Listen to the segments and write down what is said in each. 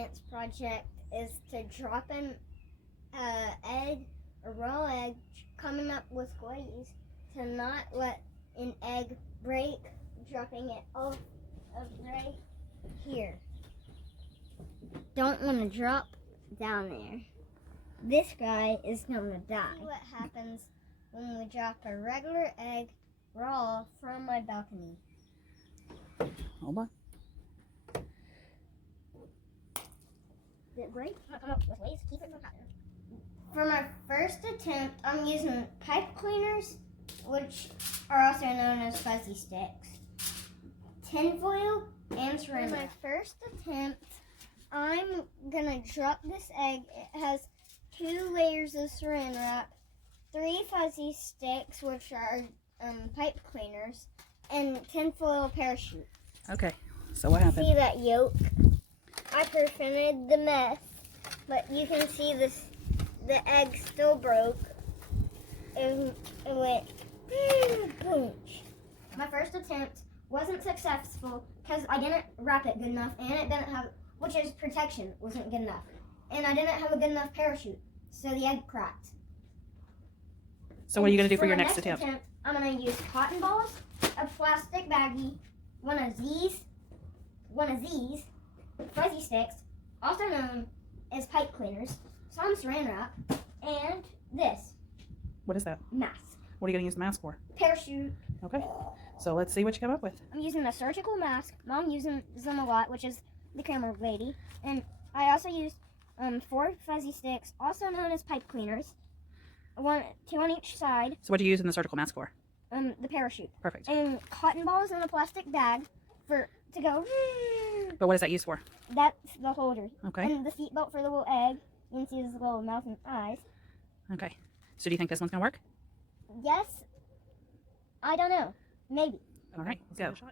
science project is to drop an egg, a raw egg, coming up with ways to not let an egg break, dropping it off of right here. Don't want to drop down there. This guy is going to die. See what happens when we drop a regular egg raw from my balcony. Hold on. Did it break? I'm come up with ways to keep it from happening. For my first attempt, I'm using pipe cleaners, which are also known as fuzzy sticks, tinfoil, and saran wrap. For my first attempt, I'm gonna drop this egg. It has 2 layers of saran wrap, 3 fuzzy sticks, which are pipe cleaners, and tinfoil parachute. Okay, so what happened? See that yolk? I prevented the mess, but you can see this. The egg still broke. It went boom. My first attempt wasn't successful because I didn't wrap it good enough, and it didn't have, which is protection, wasn't good enough, and I didn't have a good enough parachute, so the egg cracked. So what are you going to do for your my next attempt? I'm going to use cotton balls, a plastic baggie, one of these, fuzzy sticks, also known as pipe cleaners, some saran wrap, and this. What is that? Mask. What are you going to use the mask for? Parachute. Okay, so let's see what you come up with. I'm using a surgical mask. Mom uses them a lot, which is the camera lady. And I also used 4 fuzzy sticks, also known as pipe cleaners. 2 on each side. So what do you use in the surgical mask for? The parachute. Perfect. And cotton balls in a plastic bag to go. But what is that used for? That's the holder. Okay. And the seat belt for the little egg. You can see his little mouth and eyes. Okay. So do you think this one's going to work? Yes. I don't know. Maybe. All right, let's go.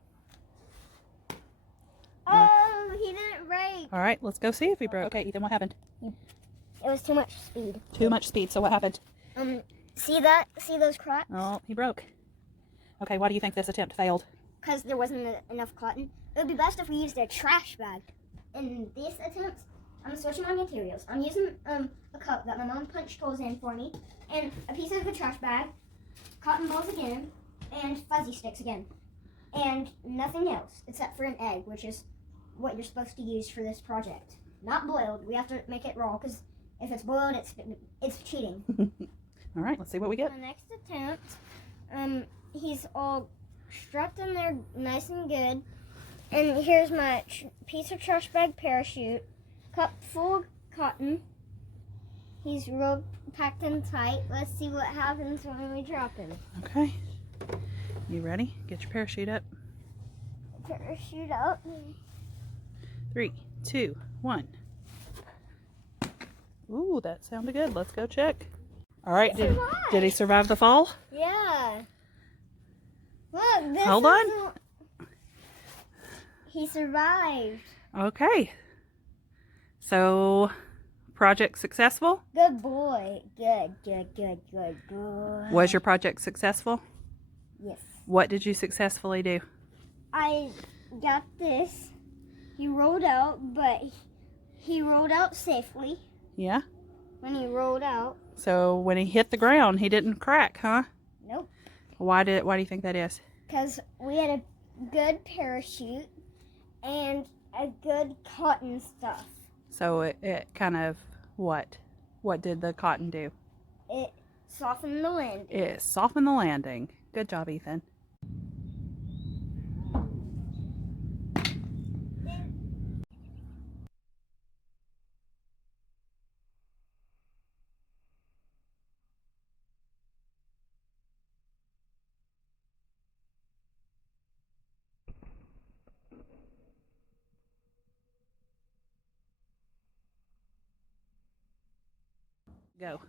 Oh, he didn't break. All right, let's go see if he broke. Okay, Ethan, what happened? It was too much speed. Too much speed. So what happened? See that? See those cracks? Oh, he broke. Okay, why do you think this attempt failed? Because there wasn't enough cotton. It would be best if we used a trash bag. In this attempt, I'm switching my materials. I'm using a cup that my mom punched holes in for me, and a piece of the trash bag, cotton balls again, and fuzzy sticks again. And nothing else except for an egg, which is what you're supposed to use for this project. Not boiled. We have to make it raw, because if it's boiled, it's cheating. All right, let's see what we get. My next attempt, he's all strapped in there nice and good. And here's my piece of trash bag parachute, cup full of cotton. He's real packed in tight. Let's see what happens when we drop him. Okay. You ready? Get your parachute up. Parachute up. 3, 2, 1. Ooh, that sounded good. Let's go check. All right, did he survive the fall? Yeah. Look, this Hold on. He survived. Okay. So, project successful? Good boy. Good boy. Was your project successful? Yes. What did you successfully do? I got this. He rolled out, but he rolled out safely. Yeah? When he rolled out. So, when he hit the ground, he didn't crack, huh? Nope. Why do you think that is? Because we had a good parachute and a good cotton stuff. So, it kind of, what? What did the cotton do? It softened the landing. It softened the landing. Good job, Ethan. Go.